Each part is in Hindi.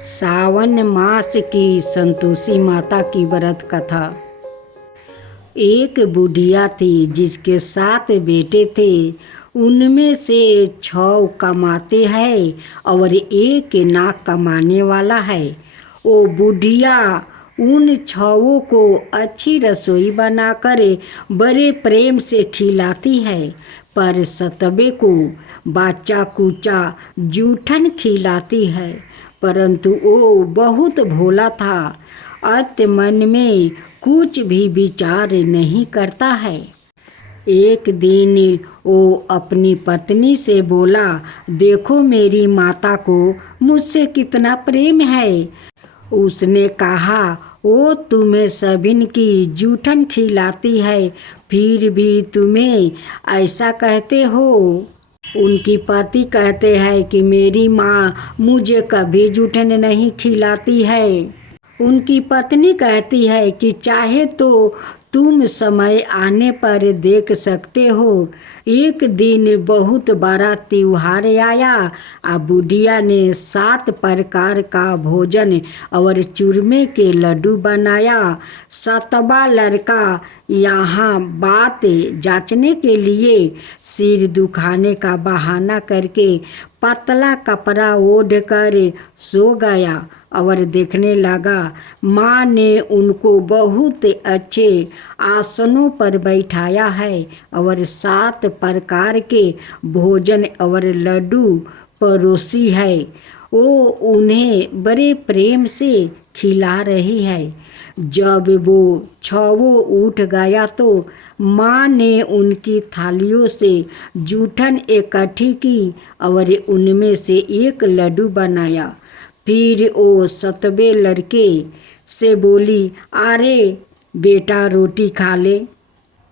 सावन मास की संतोषी माता की व्रत कथा। एक बुढ़िया थी जिसके 7 बेटे थे। उनमें से 6 कमाते हैं और एक ना कमाने वाला है। वो बुढ़िया उन 6 को अच्छी रसोई बनाकर बड़े प्रेम से खिलाती है, पर 7वें को बाचा कुचा जूठन खिलाती है। परंतु वो बहुत भोला था, अत मन में कुछ भी विचार नहीं करता है। एक दिन वो अपनी पत्नी से बोला, देखो मेरी माता को मुझसे कितना प्रेम है। उसने कहा, वो तुम्हें सभिन की जूठन खिलाती है, फिर भी तुम्हें ऐसा कहते हो। उनकी पति कहते हैं कि मेरी माँ मुझे कभी जूठन नहीं खिलाती है। उनकी पत्नी कहती है कि चाहे तो तुम समय आने पर देख सकते हो। एक दिन बहुत बड़ा त्योहार आया। बुढ़िया ने 7 प्रकार का भोजन और चूरमे के लड्डू बनाया। 7वां लड़का यहाँ बात जांचने के लिए सिर दुखाने का बहाना करके पतला कपड़ा ओढ़ कर सो गया और देखने लगा। माँ ने उनको बहुत अच्छे आसनों पर बैठाया है और 7 प्रकार के भोजन और लड्डू परोसी है। वो उन्हें बड़े प्रेम से खिला रही है। जब वो 6 उठ गया तो माँ ने उनकी थालियों से जूठन इकट्ठी की और उनमें से एक लड्डू बनाया। फिर वो 7वें लड़के से बोली, अरे बेटा रोटी खा ले।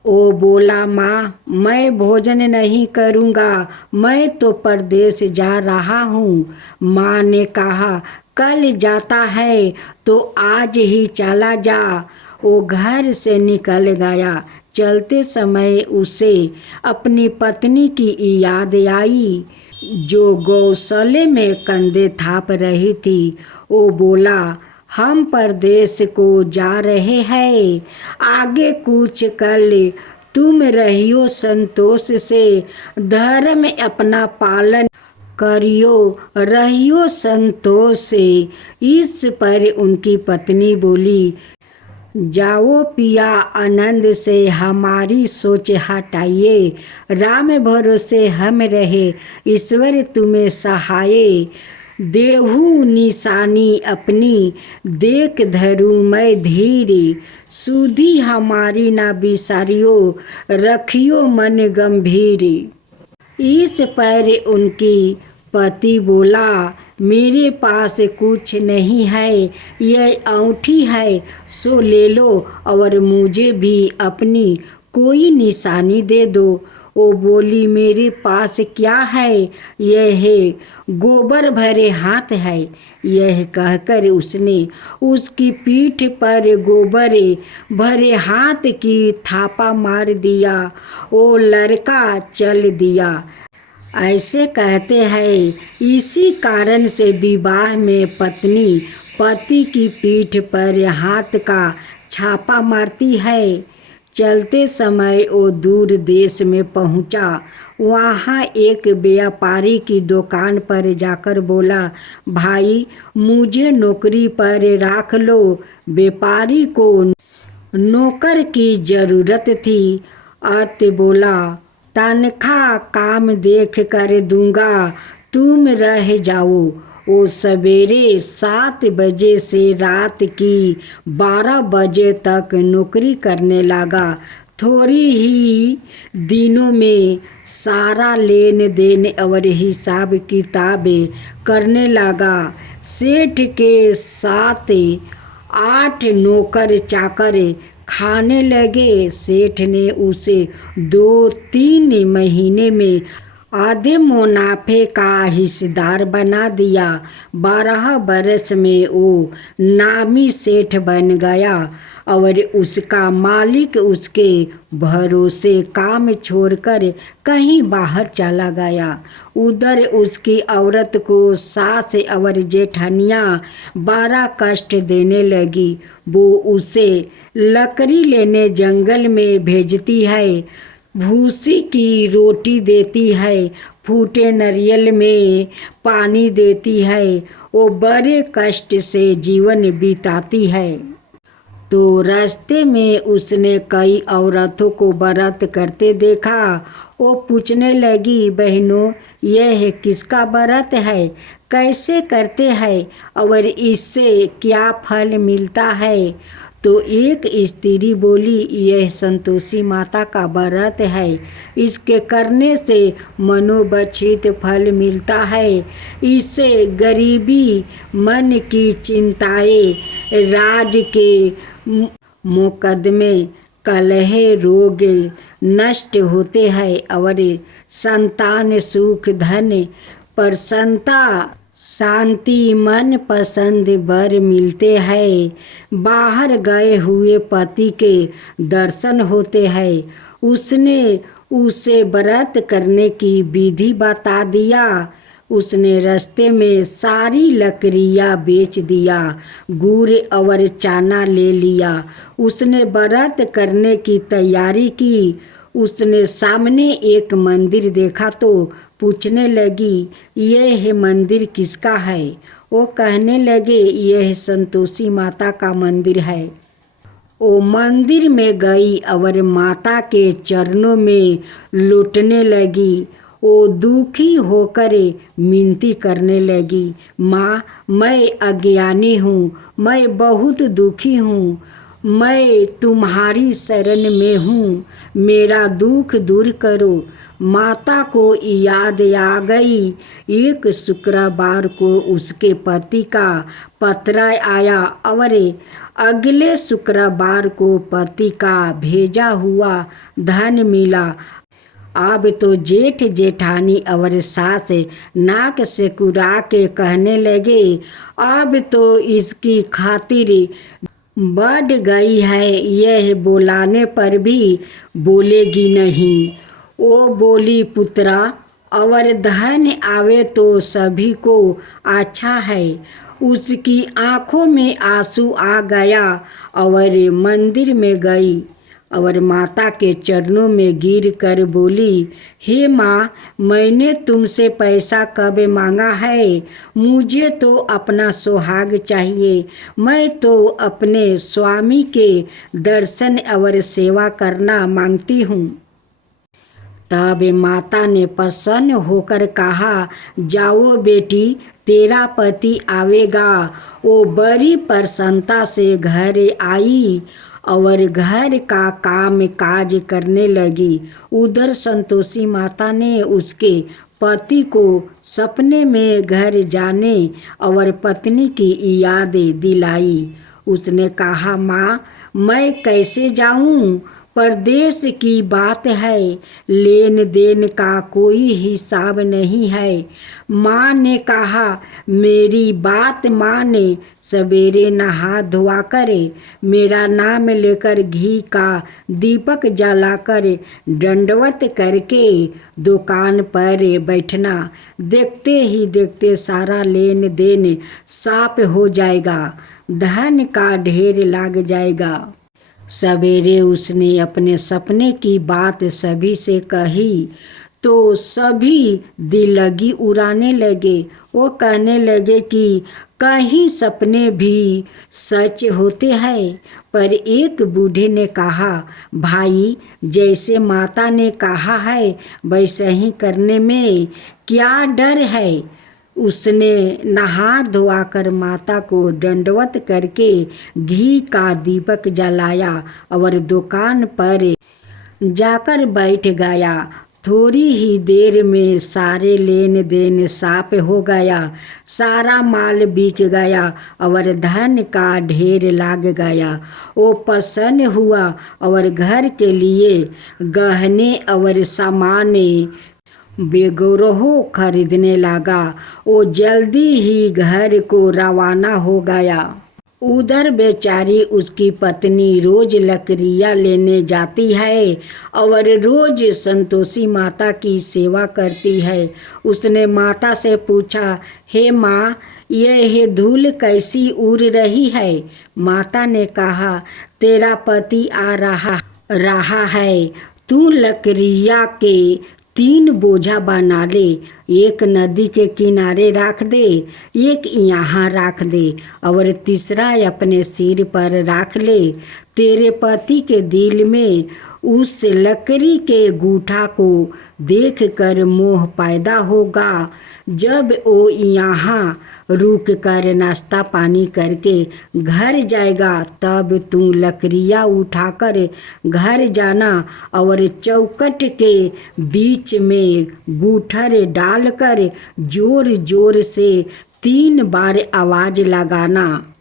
वो बोला, माँ मैं भोजन नहीं करूँगा, मैं तो परदेश जा रहा हूँ। माँ ने कहा, कल जाता है तो आज ही चला जा। वो घर से निकल गया। चलते समय उसे अपनी पत्नी की याद आई जो गौशाले में कंधे थाप रही थी। वो बोला, हम परदेश को जा रहे हैं, आगे कुछ कल तुम रहियो संतोष से, धर्म अपना पालन करियो रहियो संतोष से। इस पर उनकी पत्नी बोली, जाओ पिया आनंद से हमारी सोच हटाइए, राम भरोसे हम रहे, ईश्वर तुम्हें सहाये। देहू निशानी अपनी देख धरू मैं धीरे, सुधी हमारी ना बिसारियो रखियो मन गंभीर। इस पर उनकी पति बोला, मेरे पास कुछ नहीं है, यह अंगूठी है सो ले लो और मुझे भी अपनी कोई निशानी दे दो। वो बोली, मेरे पास क्या है, यह है गोबर भरे हाथ है। यह कहकर उसने उसकी पीठ पर गोबर भरे हाथ की थापा मार दिया। वो लड़का चल दिया। ऐसे कहते हैं, इसी कारण से विवाह में पत्नी पति की पीठ पर हाथ का छापा मारती है। चलते समय वो दूर देश में पहुंचा। वहाँ एक व्यापारी की दुकान पर जाकर बोला, भाई मुझे नौकरी पर रख लो। व्यापारी को नौकर की ज़रूरत थी, अत बोला, तनख्वाह काम देख कर दूंगा, तुम रह जाओ। वो सवेरे 7 बजे से रात की 12 बजे तक नौकरी करने लगा। थोड़ी ही दिनों में सारा लेन देन और हिसाब किताब करने लगा। सेठ के साथ 8 नौकर चाकर खाने लगे। सेठ ने उसे 2-3 महीने में आधे मुनाफे का हिस्सेदार बना दिया। 12 बरस में वो नामी सेठ बन गया और उसका मालिक उसके भरोसे काम छोड़कर कहीं बाहर चला गया। उधर उसकी औरत को सास और जेठनियाँ बड़ा कष्ट देने लगी। वो उसे लकड़ी लेने जंगल में भेजती है, भूसी की रोटी देती है, फूटे नारियल में पानी देती है। वो बड़े कष्ट से जीवन बिताती है। तो रास्ते में उसने कई औरतों को व्रत करते देखा। वो पूछने लगी, बहनों, यह किसका व्रत है, कैसे करते हैं और इससे क्या फल मिलता है? तो एक स्त्री बोली, यह संतोषी माता का व्रत है। इसके करने से मनोवांछित फल मिलता है। इससे गरीबी, मन की चिंताएं, राज के मुकदमे, कलह, रोग नष्ट होते हैं और संतान, सुख, धन, प्रसन्नता, शांति, मन पसंद वर मिलते हैं। बाहर गए हुए पति के दर्शन होते हैं। उसने उसे व्रत करने की विधि बता दिया। उसने रास्ते में सारी लकड़ियाँ बेच दिया, गुड़ और चना ले लिया। उसने व्रत करने की तैयारी की। उसने सामने एक मंदिर देखा तो पूछने लगी, यह मंदिर किसका है? वो कहने लगे, यह संतोषी माता का मंदिर है। वो मंदिर में गई और माता के चरणों में लौटने लगी। वो दुखी होकर मिनती करने लगी, माँ, मैं अज्ञानी हूँ, मैं बहुत दुखी हूँ, मैं तुम्हारी शरण में हूँ, मेरा दुख दूर करो। माता को याद आ गई। एक शुक्रवार को उसके पति का पत्र आया और अगले शुक्रवार को पति का भेजा हुआ धन मिला। अब तो जेठ जेठानी और सास नाक से कुरा के कहने लगे, अब तो इसकी खातिर बढ़ गई है, यह बुलाने पर भी बोलेगी नहीं। वो बोली, पुत्रा, और धन आवे तो सभी को अच्छा है। उसकी आँखों में आंसू आ गया और मंदिर में गई और माता के चरणों में गिर कर बोली, हे माँ, मैंने तुमसे पैसा कब मांगा है? मुझे तो अपना सुहाग चाहिए। मैं तो अपने स्वामी के दर्शन और सेवा करना मांगती हूँ। तब माता ने प्रसन्न होकर कहा, जाओ बेटी, तेरा पति आवेगा। वो बड़ी प्रसन्नता से घर आई और घर का काम काज करने लगी। उधर संतोषी माता ने उसके पति को सपने में घर जाने और पत्नी की याद दिलाई। उसने कहा, माँ, मैं कैसे जाऊँ? परदेश की बात है, लेन देन का कोई हिसाब नहीं है। माँ ने कहा, मेरी बात माने, सवेरे नहा धोआ करे, मेरा नाम लेकर घी का दीपक जलाकर दंडवत करके दुकान पर बैठना। देखते ही देखते सारा लेन देन साफ हो जाएगा, धन का ढेर लग जाएगा। सवेरे उसने अपने सपने की बात सभी से कही तो सभी दिलगी उड़ाने लगे। वो कहने लगे कि कहीं सपने भी सच होते हैं। पर एक बूढ़े ने कहा, भाई, जैसे माता ने कहा है वैसे ही करने में क्या डर है? उसने नहा धोआकर माता को दंडवत करके घी का दीपक जलाया और दुकान पर जाकर बैठ गया। थोड़ी ही देर में सारे लेन देन साफ हो गया, सारा माल बिक गया और धन का ढेर लग गया। वो प्रसन्न हुआ और घर के लिए गहने और सामान बेगौरों खरीदने लगा। वो जल्दी ही घर को रवाना हो गया। उधर बेचारी उसकी पत्नी रोज लकड़ियाँ लेने जाती है और रोज संतोषी माता की सेवा करती है। उसने माता से पूछा, हे माँ, यह धूल कैसी उड़ रही है? माता ने कहा, तेरा पति आ रहा है, तू लकड़ियाँ के 3 बोझा बना ले। एक नदी के किनारे रख दे, एक यहाँ रख दे और तीसरा अपने सिर पर रख ले। तेरे पति के दिल में उस लकड़ी के गूठा को देखकर मोह पैदा होगा। जब वो यहाँ रुक कर नाश्ता पानी करके घर जाएगा, तब तू लकड़ियाँ उठाकर घर जाना और चौखट के बीच में गूठर डालकर जोर जोर से 3 बार आवाज लगाना।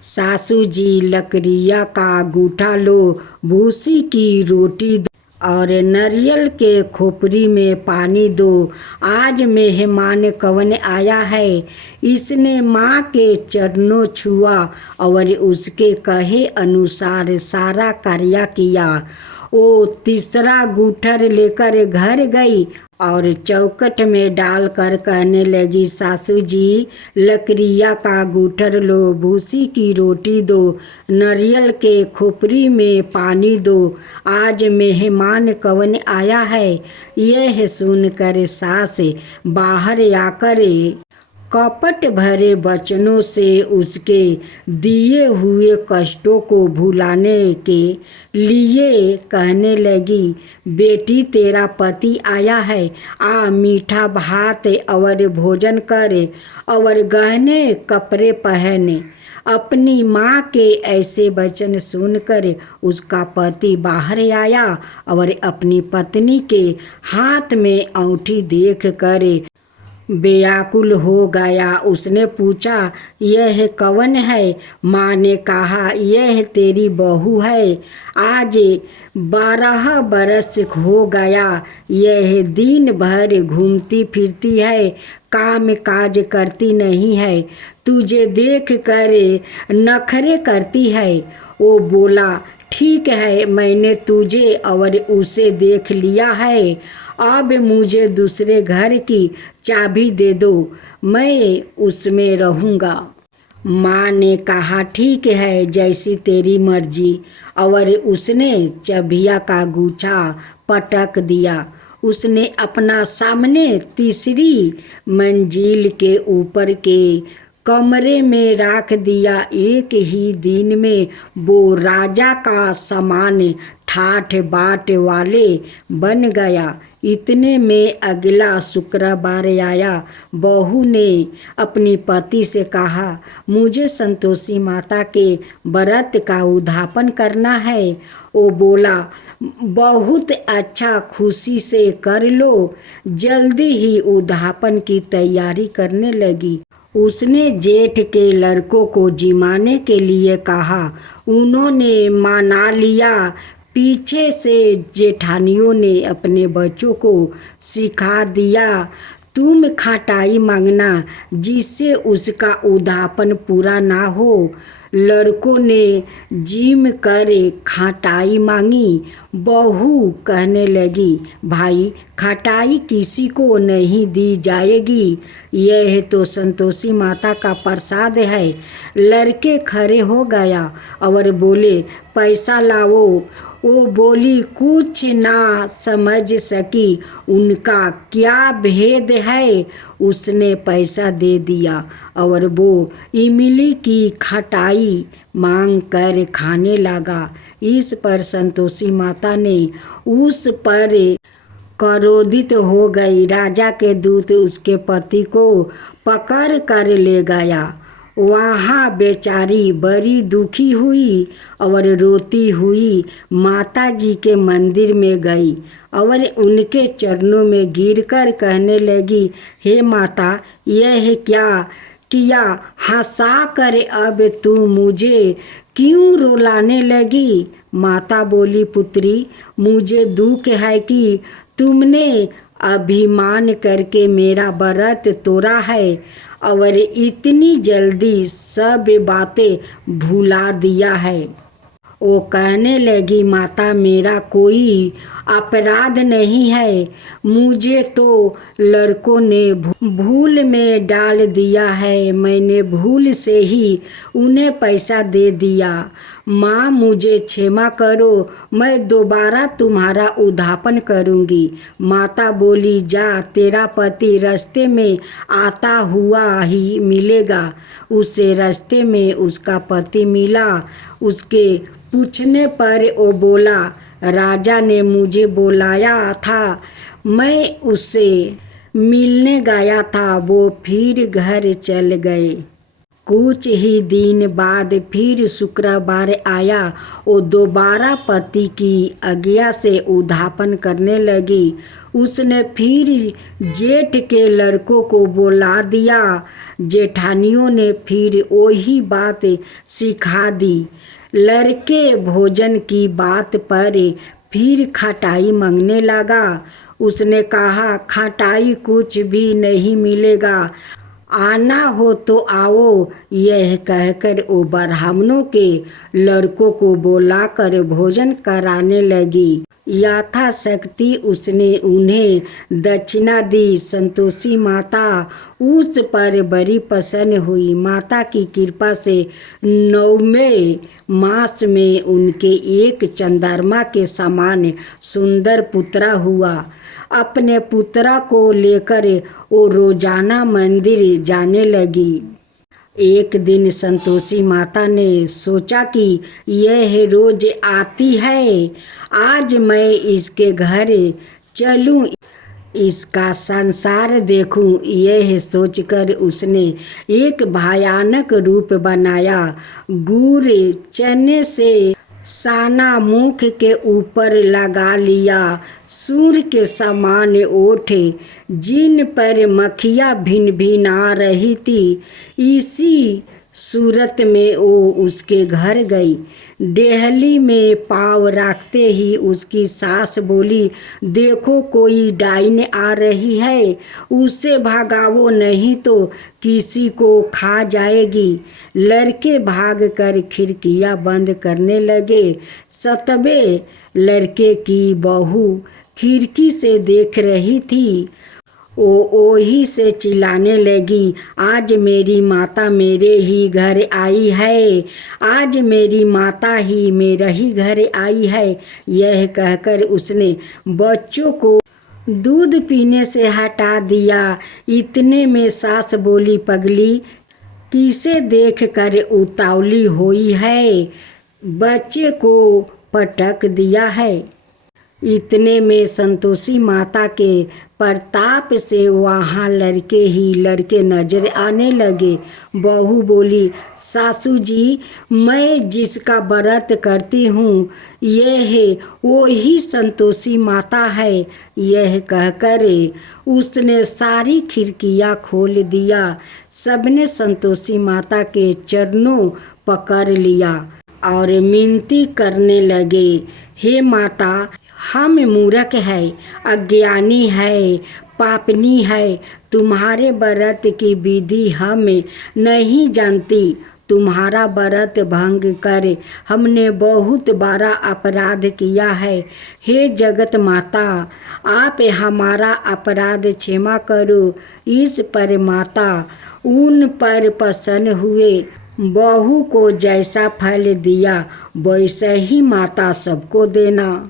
सासू जी, लकड़ियाँ का गूठा लो, भूसी की रोटी दो और नारियल के खोपड़ी में पानी दो। आज मेहमान कवन आया है? इसने माँ के चरणों छुआ और उसके कहे अनुसार सारा कार्य किया। वो तीसरा गूठर लेकर घर गई और चौखट में डालकर कहने लगी, सासू जी, लकड़ियाँ का गूठर लो, भूसी की रोटी दो, नारियल के खोपड़ी में पानी दो। आज मेहमान कवन आया है? यह सुनकर सास बाहर आकर कपट भरे वचनों से उसके दिए हुए कष्टों को भुलाने के लिए कहने लगी, बेटी, तेरा पति आया है, आ मीठा भात और भोजन करे और गहने कपड़े पहने। अपनी माँ के ऐसे वचन सुनकर उसका पति बाहर आया और अपनी पत्नी के हाथ में अंगूठी देख कर व्याकुल हो गया। उसने पूछा, यह कौन है? माँ ने कहा, यह तेरी बहू है। आज 12 बरस हो गया। यह दिन भर घूमती फिरती है, काम काज करती नहीं है, तुझे देख कर नखरे करती है। वो बोला, ठीक है, मैंने तुझे और उसे देख लिया है, अब मुझे दूसरे घर की चाबी दे दो, मैं उसमें रहूँगा। माँ ने कहा, ठीक है, जैसी तेरी मर्जी। और उसने चाबिया का गुच्छा पटक दिया। उसने अपना सामने तीसरी मंजिल के ऊपर के कमरे में रख दिया। एक ही दिन में वो राजा का समान ठाठ बाट वाले बन गया। इतने में अगला शुक्रवार आया। बहू ने अपनी पति से कहा, मुझे संतोषी माता के व्रत का उद्यापन करना है। वो बोला, बहुत अच्छा, खुशी से कर लो। जल्दी ही उद्यापन की तैयारी करने लगी। उसने जेठ के लड़कों को जिमाने के लिए कहा। उन्होंने मना लिया। पीछे से जेठानियों ने अपने बच्चों को सिखा दिया, तुम खटाई मांगना जिससे उसका उद्यापन पूरा ना हो। लड़कों ने जिम कर खटाई मांगी। बहू कहने लगी, भाई, खटाई किसी को नहीं दी जाएगी, यह तो संतोषी माता का प्रसाद है। लड़के खड़े हो गया और बोले, पैसा लाओ। वो बोली, कुछ ना समझ सकी उनका क्या भेद है। उसने पैसा दे दिया और वो इमली की खटाई मांग कर खाने लगा। इस पर संतोषी माता ने उस पर क्रोधित हो गई। राजा के दूत उसके पति को पकड़ कर ले गया। वहाँ बेचारी बड़ी दुखी हुई और रोती हुई माता जी के मंदिर में गई और उनके चरणों में गिरकर कहने लगी, हे माता, यह क्या किया? हंसा कर अब तू मुझे क्यों रुलाने लगी? माता बोली, पुत्री, मुझे दुख है कि तुमने अभिमान करके मेरा व्रत तोड़ा है और इतनी जल्दी सब बातें भुला दिया है। वो कहने लगी, माता मेरा कोई अपराध नहीं है, मुझे तो लड़कों ने भूल में डाल दिया है, मैंने भूल से ही उन्हें पैसा दे दिया। माँ मुझे क्षमा करो, मैं दोबारा तुम्हारा उद्धापन करूँगी। माता बोली, जा तेरा पति रास्ते में आता हुआ ही मिलेगा। उसे रास्ते में उसका पति मिला। उसके पूछने पर वो बोला, राजा ने मुझे बुलाया था, मैं उससे मिलने गया था। वो फिर घर चल गए। कुछ ही दिन बाद फिर शुक्रवार आया। वो दोबारा पति की आज्ञा से उद्धापन करने लगी। उसने फिर जेठ के लड़कों को बुला दिया। जेठानियों ने फिर वही बात सिखा दी। लड़के भोजन की बात पर फिर खटाई मांगने लगा। उसने कहा, खटाई कुछ भी नहीं मिलेगा, आना हो तो आओ। यह कहकर वो ब्राह्मणों के लड़कों को बुलाकर भोजन कराने लगी। यथाशक्ति उसने उन्हें दक्षिणा दी। संतोषी माता उस पर बड़ी प्रसन्न हुई। माता की कृपा से 9वें मास में उनके एक चंद्रमा के समान सुंदर पुत्र हुआ। अपने पुत्र को लेकर वो रोजाना मंदिर जाने लगी। एक दिन संतोषी माता ने सोचा कि यह रोज आती है, आज मैं इसके घर चलूं, इसका संसार देखूं। यह सोचकर उसने एक भयानक रूप बनाया। गुड़ चने से साना मुख के ऊपर लगा लिया, सूर के समान ओठ जिन पर मक्खियाँ भिन भिन आ रही थी। इसी सूरत में वो उसके घर गई। डेहली में पाँव रखते ही उसकी सास बोली, देखो कोई डाइन आ रही है, उसे भगाओ नहीं तो किसी को खा जाएगी। लड़के भाग कर खिड़कियाँ बंद करने लगे। 7वें लड़के की बहू खिड़की से देख रही थी। वो ही से चिल्लाने लगी, आज मेरी माता मेरे ही घर आई है, आज मेरी माता ही मेरा ही घर आई है। यह कहकर उसने बच्चों को दूध पीने से हटा दिया। इतने में सास बोली, पगली किसे देख कर उतावली हुई है, बच्चे को पटक दिया है। इतने में संतोषी माता के प्रताप से वहाँ लड़के ही लड़के नजर आने लगे। बहू बोली, सासू जी मैं जिसका व्रत करती हूँ यह वो ही संतोषी माता है। यह कहकर उसने सारी खिड़कियाँ खोल दिया। सबने संतोषी माता के चरणों पकड़ लिया और मिनती करने लगे, हे माता हम मूर्ख है, अज्ञानी है, पापनी है, तुम्हारे व्रत की विधि हम नहीं जानती। तुम्हारा व्रत भंग कर हमने बहुत बड़ा अपराध किया है। हे जगत माता आप हमारा अपराध क्षमा करो। इस पर माता उन पर प्रसन्न हुए। बहू को जैसा फल दिया वैसा ही माता सबको देना।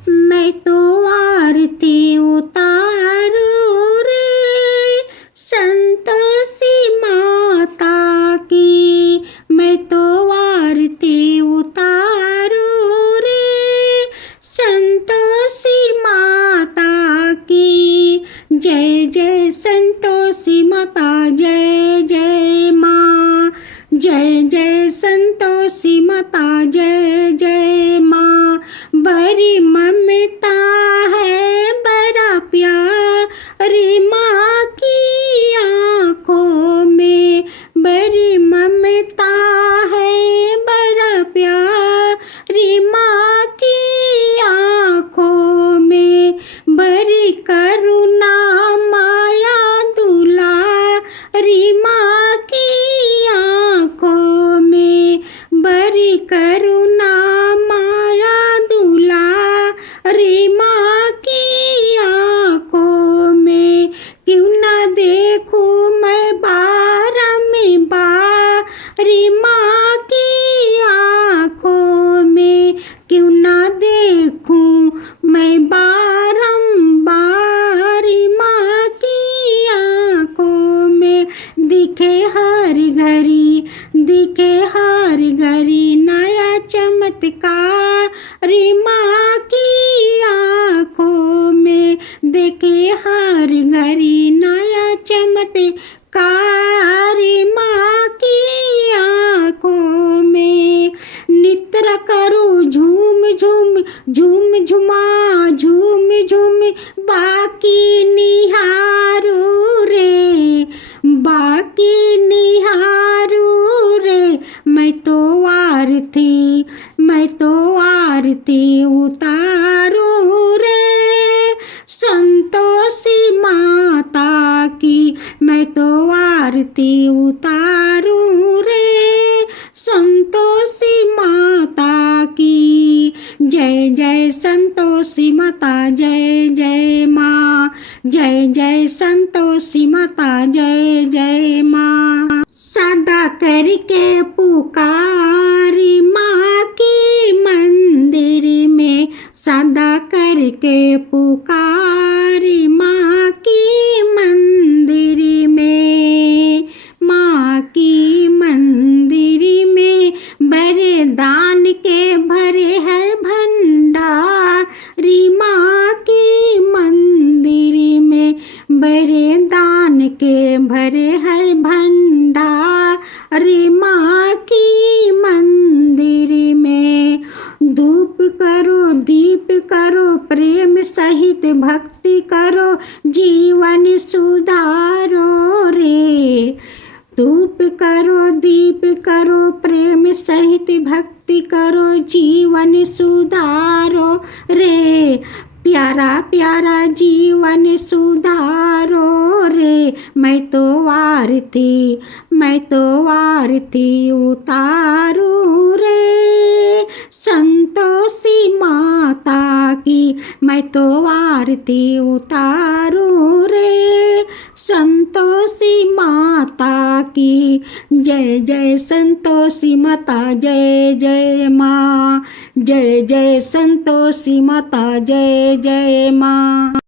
मैं तो आरती उतारूं रे संतोषी माता की, मैं तो आरती उतारूं रे संतोषी माता की। जय जय संतोषी माता, जय जय माँ, जय जय संतोषी माता, जय जय माँ। बड़ी ममता है, बड़ा प्यारी माँ की आँखों में, बड़ी ममता है, बड़ा प्यारी माँ की आँखों में, बड़ी करुणा रे माँ की आँखों में क्यों ना देखूं मैं बारंबार। माँ की आँखों में दिखे हर घड़ी, दिखे हर घड़ी नया चमत्कार। रे माँ की आँखों में देखे हर घड़ी नया चमत्कार। माँ की आँखों में नित्र करो झूम झूम, झूम झुमा झूम झूम बाकी निहारो रे, बाकी निहारो रे। मैं तो आरती, मैं तो आरती उतारो रे संतोषी माता की। मैं तो आरती उतारूं रे संतोषी माता की। जय जय संतोषी माता, जय जय माँ। जय जय संतोषी माता, जय जय माँ। सदा करके पुकारी माँ की मंदिर में, सदा करके पुकारी माँ की मंदिर में। माँ की मंदिर में बड़े दान के भरे है भंडार। री माँ की मंदिर में बड़े दान के भरे है भंडार। रे माँ की मंदिर में धूप करो दीप करो प्रेम सहित भक्ति करो जीवन सुधारो रे। धूप करो दीप करो प्रेम सहित भक्ति करो जीवन सुधारो रे। प्यारा प्यारा जीवन सुधारो रे। मैं तो आरती, मैं तो आरती उतारू रे संतोषी माता की। मैं तो आरती उतारू रे संतोषी माता की। जय जय संतोषी माता, जय जय माँ। जय जय संतोषी माता, जय जय माँ।